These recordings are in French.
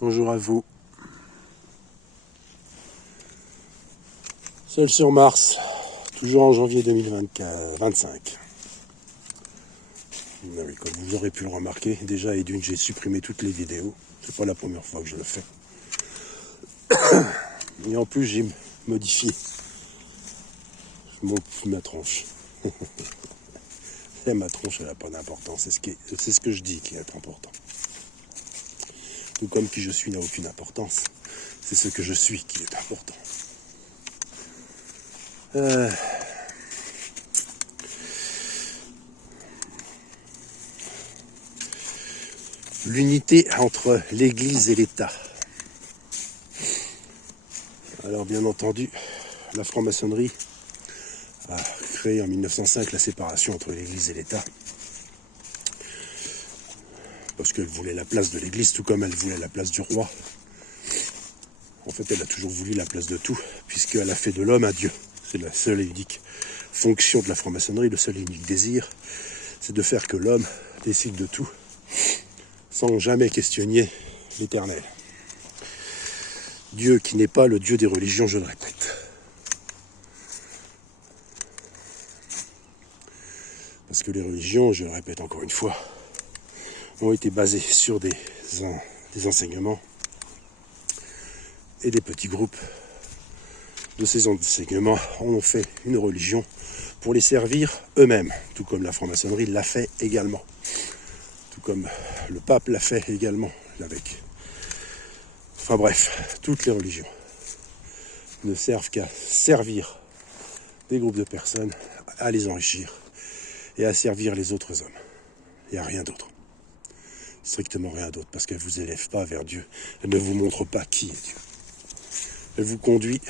Bonjour à vous. Seul sur Mars, toujours en janvier 2025. Oui, comme vous aurez pu le remarquer, déjà et d'une, j'ai supprimé toutes les vidéos. C'est pas la première fois que je le fais. Et en plus, j'ai modifié. Je monte ma tronche. Et ma tronche, elle n'a pas d'importance. C'est ce que je dis qui est important. Tout comme qui je suis n'a aucune importance. C'est ce que je suis qui est important. L'unité entre l'Église et l'État. Alors bien entendu, la franc-maçonnerie a créé en 1905 la séparation entre l'Église et l'État. Parce qu'elle voulait la place de l'Église, tout comme elle voulait la place du roi. En fait, elle a toujours voulu la place de tout, puisqu'elle a fait de l'homme un dieu. C'est la seule et unique fonction de la franc-maçonnerie, le seul et unique désir, c'est de faire que l'homme décide de tout, sans jamais questionner l'éternel. Dieu qui n'est pas le Dieu des religions, je le répète. Parce que les religions, je le répète encore une fois, ont été basées sur des enseignements et des petits groupes. De ces enseignements, on en fait une religion pour les servir eux-mêmes, tout comme la franc-maçonnerie l'a fait également. Tout comme le pape l'a fait également avec. Enfin bref, toutes les religions ne servent qu'à servir des groupes de personnes, à les enrichir et à servir les autres hommes. Il n'y a rien d'autre. Strictement rien d'autre, parce qu'elle ne vous élève pas vers Dieu. Elle ne vous montre pas qui est Dieu. Elle vous conduit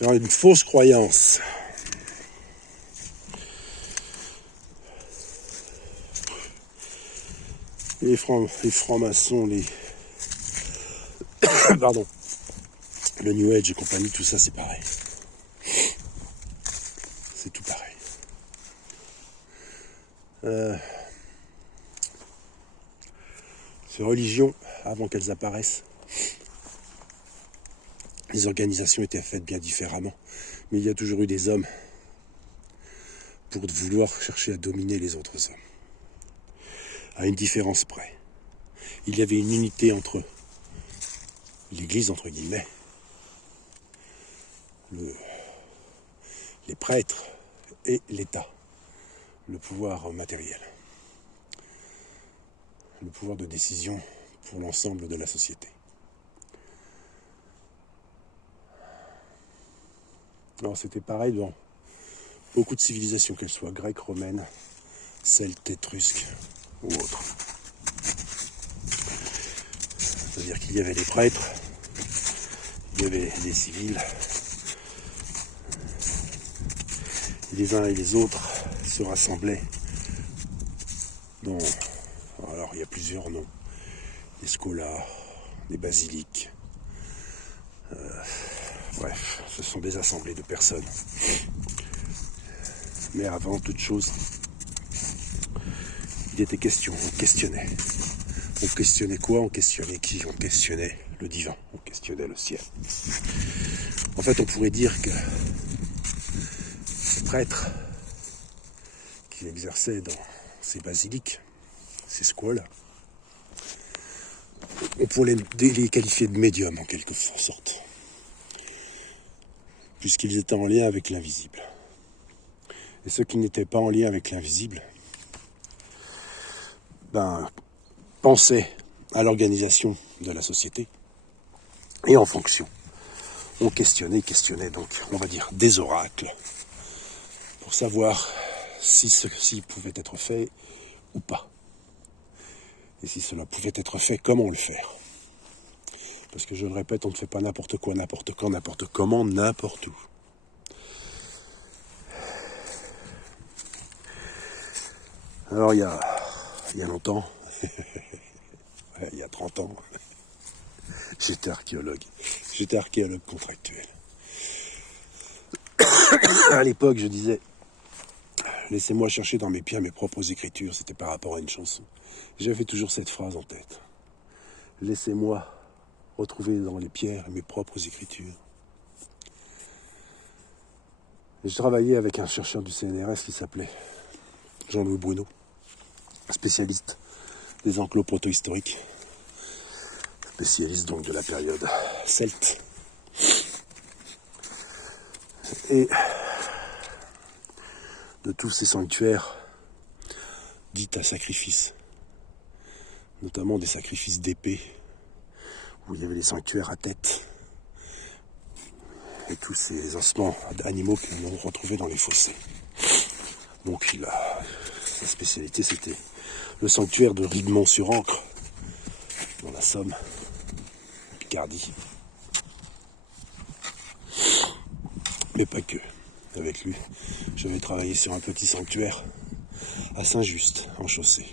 vers une fausse croyance. Les francs-maçons, pardon, le New Age et compagnie, tout ça c'est pareil. C'est tout pareil. Ces religions, avant qu'elles apparaissent, les organisations étaient faites bien différemment. Mais il y a toujours eu des hommes pour vouloir chercher à dominer les autres hommes. À une différence près. Il y avait une unité entre l'Église, entre guillemets, les prêtres et l'État, le pouvoir matériel, le pouvoir de décision pour l'ensemble de la société. Alors c'était pareil dans beaucoup de civilisations, qu'elles soient grecques, romaines, celtes, étrusques ou autres. C'est-à-dire qu'il y avait les prêtres, il y avait les civils, et les uns et les autres se rassemblaient dans... Alors il y a plusieurs noms, des scolas, des basiliques, bref, ce sont des assemblées de personnes. Mais avant toute chose, il était question, on questionnait. On questionnait quoi? On questionnait qui? On questionnait le divin, on questionnait le ciel. En fait, on pourrait dire que ces prêtres qui exerçaient dans ces basiliques, ces squales, on pourrait les qualifier de médiums en quelque sorte, puisqu'ils étaient en lien avec l'invisible. Et ceux qui n'étaient pas en lien avec l'invisible, pensaient à l'organisation de la société, et en fonction, on questionnait donc, on va dire, des oracles, pour savoir si ceci pouvait être fait ou pas. Et si cela pouvait être fait, comment le faire. Parce que je le répète, on ne fait pas n'importe quoi, n'importe quand, n'importe comment, n'importe où. Alors il y a longtemps, il y a 30 ans, j'étais archéologue contractuel. À l'époque, je disais, laissez-moi chercher dans mes pierres mes propres écritures, c'était par rapport à une chanson. J'avais toujours cette phrase en tête. Laissez-moi retrouver dans les pierres mes propres écritures. Et je travaillais avec un chercheur du CNRS qui s'appelait Jean-Louis Bruno, spécialiste des enclos proto-historiques, spécialiste donc de la période celte. Et de tous ces sanctuaires dits à sacrifice, notamment des sacrifices d'épée, où il y avait les sanctuaires à tête, et tous ces ossements d'animaux que l'on retrouvait dans les fossés. Donc sa spécialité, c'était le sanctuaire de Ridemont-sur-Ancre, dans la Somme, Picardie. Mais pas que. Avec lui, j'avais travaillé sur un petit sanctuaire à Saint-Just, en Chaussée.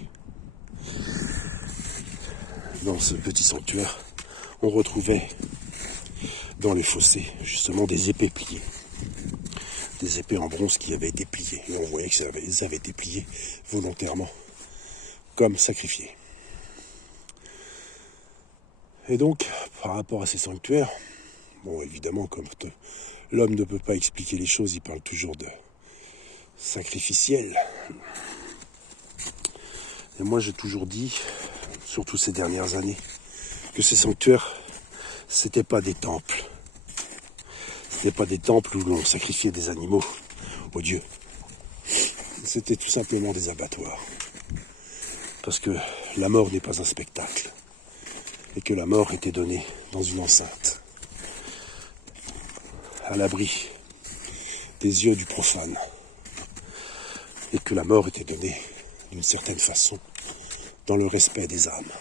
Dans ce petit sanctuaire, on retrouvait dans les fossés, justement, des épées pliées. Des épées en bronze qui avaient été pliées. Et on voyait qu'elles avaient été pliées volontairement, comme sacrifiées. Et donc, par rapport à ces sanctuaires, bon, évidemment, comme l'homme ne peut pas expliquer les choses, il parle toujours de sacrificiel. Et moi, j'ai toujours dit, surtout ces dernières années, que ces sanctuaires, c'était pas des temples. C'était pas des temples où l'on sacrifiait des animaux aux dieux. C'était tout simplement des abattoirs. Parce que la mort n'est pas un spectacle. Et que la mort était donnée dans une enceinte, à l'abri des yeux du profane. Et que la mort était donnée d'une certaine façon dans le respect des âmes.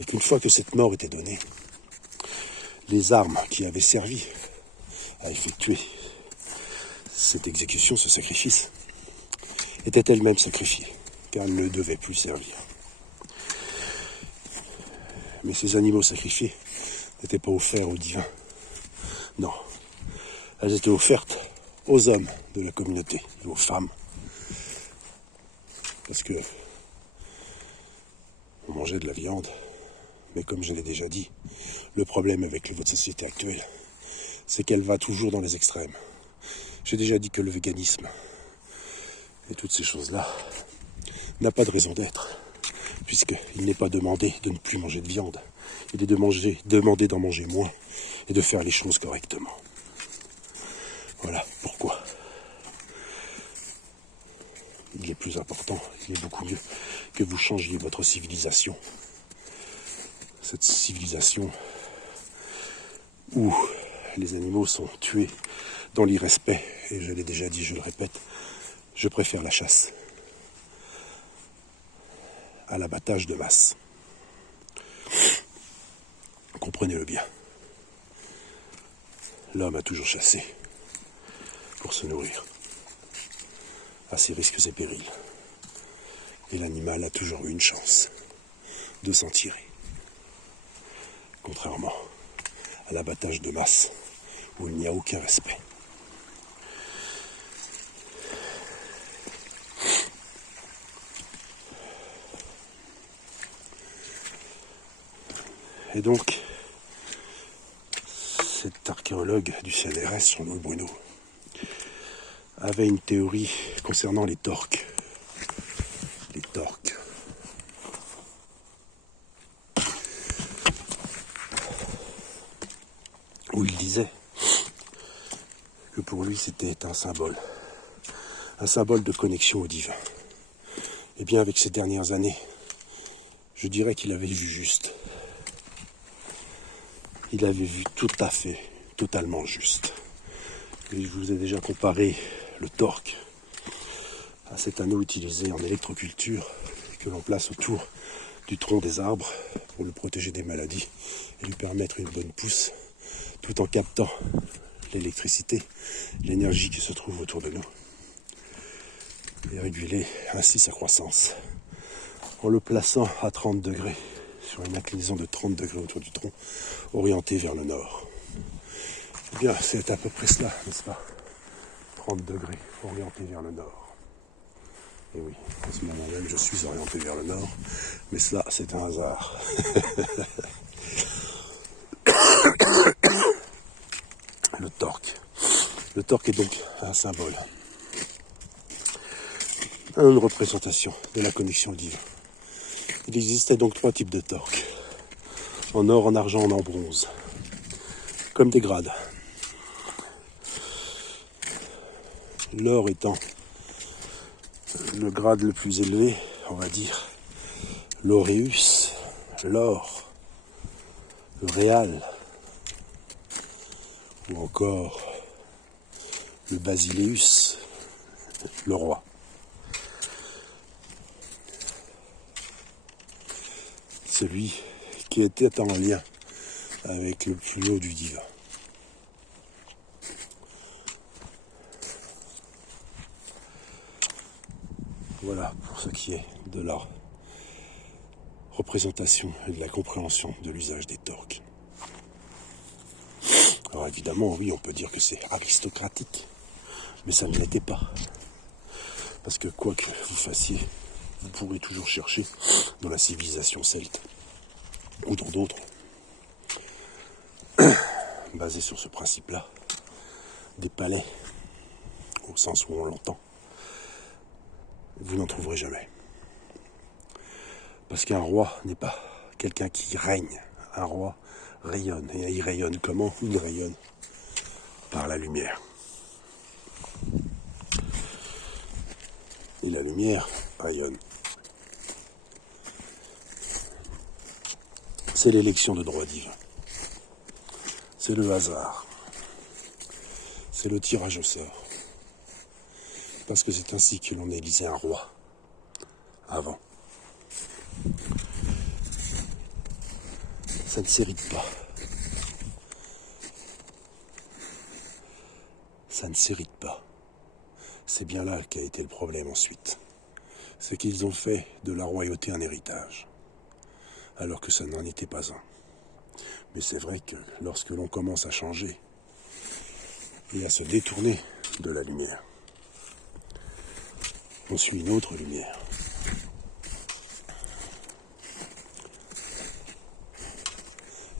Et qu'une fois que cette mort était donnée, les armes qui avaient servi à effectuer cette exécution, ce sacrifice, étaient elles-mêmes sacrifiées, car elles ne devaient plus servir. Mais ces animaux sacrifiés n'étaient pas offerts aux divins. Non, elles étaient offertes aux hommes de la communauté et aux femmes. Parce que on mangeait de la viande, mais comme je l'ai déjà dit, le problème avec votre société actuelle, c'est qu'elle va toujours dans les extrêmes. J'ai déjà dit que le véganisme et toutes ces choses-là n'a pas de raison d'être, puisqu'il n'est pas demandé de ne plus manger de viande. Il est demandé d'en manger moins et de faire les choses correctement. Voilà pourquoi. Il est plus important, il est beaucoup mieux que vous changiez votre civilisation. Cette civilisation où les animaux sont tués dans l'irrespect, et je l'ai déjà dit, je le répète, je préfère la chasse à l'abattage de masse. Comprenez-le bien. L'homme a toujours chassé pour se nourrir, à ses risques et périls. Et l'animal a toujours eu une chance de s'en tirer. Contrairement à l'abattage de masse, où il n'y a aucun respect. Et donc, cet archéologue du CNRS, Jean-Louis Bruno, avait une théorie concernant les torques. Les torques. Où il disait que pour lui c'était un symbole de connexion au divin. Et bien avec ces dernières années, je dirais qu'il avait vu juste. Il avait vu tout à fait, totalement juste. Et je vous ai déjà comparé le torque à cet anneau utilisé en électroculture que l'on place autour du tronc des arbres pour le protéger des maladies et lui permettre une bonne pousse tout en captant l'électricité, l'énergie qui se trouve autour de nous et réguler ainsi sa croissance en le plaçant à 30 degrés sur une inclinaison de 30 degrés autour du tronc orienté vers le nord. Eh bien, c'est à peu près cela, n'est-ce pas? 30 degrés orienté vers le nord. Et oui, en ce moment même, je suis orienté vers le nord, mais cela, c'est un hasard. Le torque. Le torque est donc un symbole, une représentation de la connexion divine. Il existait donc 3 types de torque. En or, en argent, en bronze. Comme des grades. L'or étant le grade le plus élevé, on va dire, l'auréus, l'or, le réal, ou encore le basileus, le roi. Celui qui était en lien avec le plus haut du divin. Voilà pour ce qui est de la représentation et de la compréhension de l'usage des torques. Alors évidemment, oui, on peut dire que c'est aristocratique, mais ça ne l'était pas. Parce que quoi que vous fassiez, vous pourrez toujours chercher dans la civilisation celte ou dans d'autres, basés sur ce principe-là, des palais, au sens où on l'entend, vous n'en trouverez jamais. Parce qu'un roi n'est pas quelqu'un qui règne. Un roi rayonne. Et il rayonne comment? Il rayonne par la lumière. Et la lumière rayonne. C'est l'élection de droit divin. C'est le hasard. C'est le tirage au sort. Parce que c'est ainsi que l'on élisait un roi. Avant. Ça ne s'hérite pas. Ça ne s'hérite pas. C'est bien là qu'a été le problème ensuite. C'est qu'ils ont fait de la royauté un héritage, alors que ça n'en était pas un. Mais c'est vrai que lorsque l'on commence à changer et à se détourner de la lumière, on suit une autre lumière.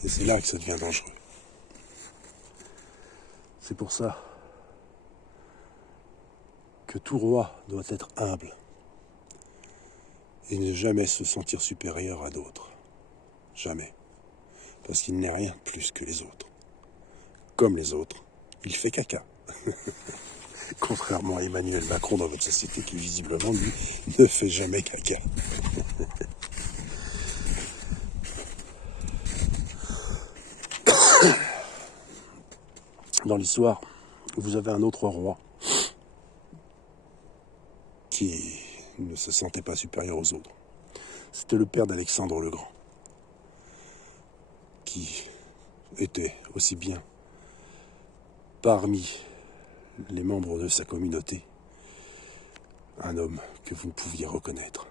Et c'est là que ça devient dangereux. C'est pour ça que tout roi doit être humble et ne jamais se sentir supérieur à d'autres. Jamais. Parce qu'il n'est rien de plus que les autres. Comme les autres, il fait caca. Contrairement à Emmanuel Macron dans votre société qui visiblement, lui, ne fait jamais caca. Dans l'histoire, vous avez un autre roi qui ne se sentait pas supérieur aux autres. C'était le père d'Alexandre le Grand, qui était aussi bien parmi les membres de sa communauté un homme que vous ne pouviez reconnaître.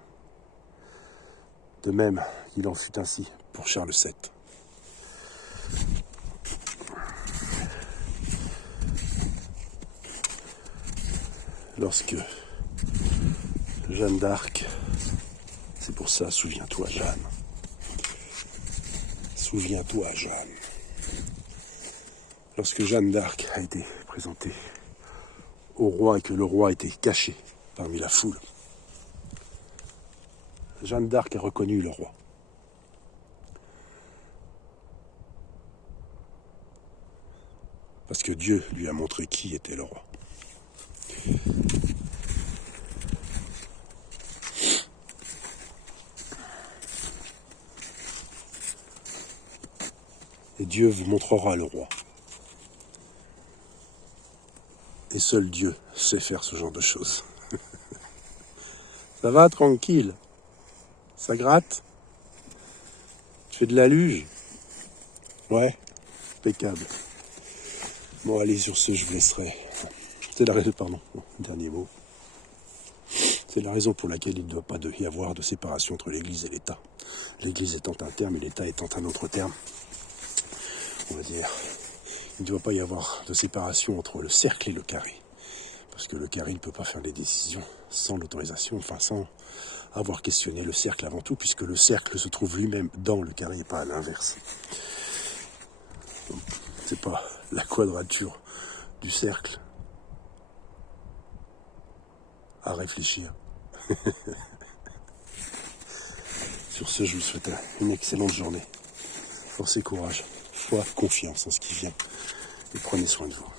De même, il en fut ainsi pour Charles VII. Lorsque Jeanne d'Arc, c'est pour ça, souviens-toi Jeanne. Souviens-toi Jeanne. Lorsque Jeanne d'Arc a été présentée au roi et que le roi était caché parmi la foule, Jeanne d'Arc a reconnu le roi. Parce que Dieu lui a montré qui était le roi. Et Dieu vous montrera le roi. Et seul Dieu sait faire ce genre de choses. Ça va, tranquille? Ça gratte? Tu fais de la luge? Ouais, impeccable. Bon, allez, sur ce, je vous laisserai. C'est la raison, pardon, dernier mot. C'est la raison pour laquelle il ne doit pas y avoir de séparation entre l'Église et l'État. L'Église étant un terme et l'État étant un autre terme. On va dire, il ne doit pas y avoir de séparation entre le cercle et le carré. Parce que le carré ne peut pas faire les décisions sans l'autorisation, enfin sans avoir questionné le cercle avant tout, puisque le cercle se trouve lui-même dans le carré et pas à l'inverse. C'est pas la quadrature du cercle à réfléchir. Sur ce, je vous souhaite une excellente journée. Force et courage, foi, confiance en ce qui vient. Et prenez soin de vous.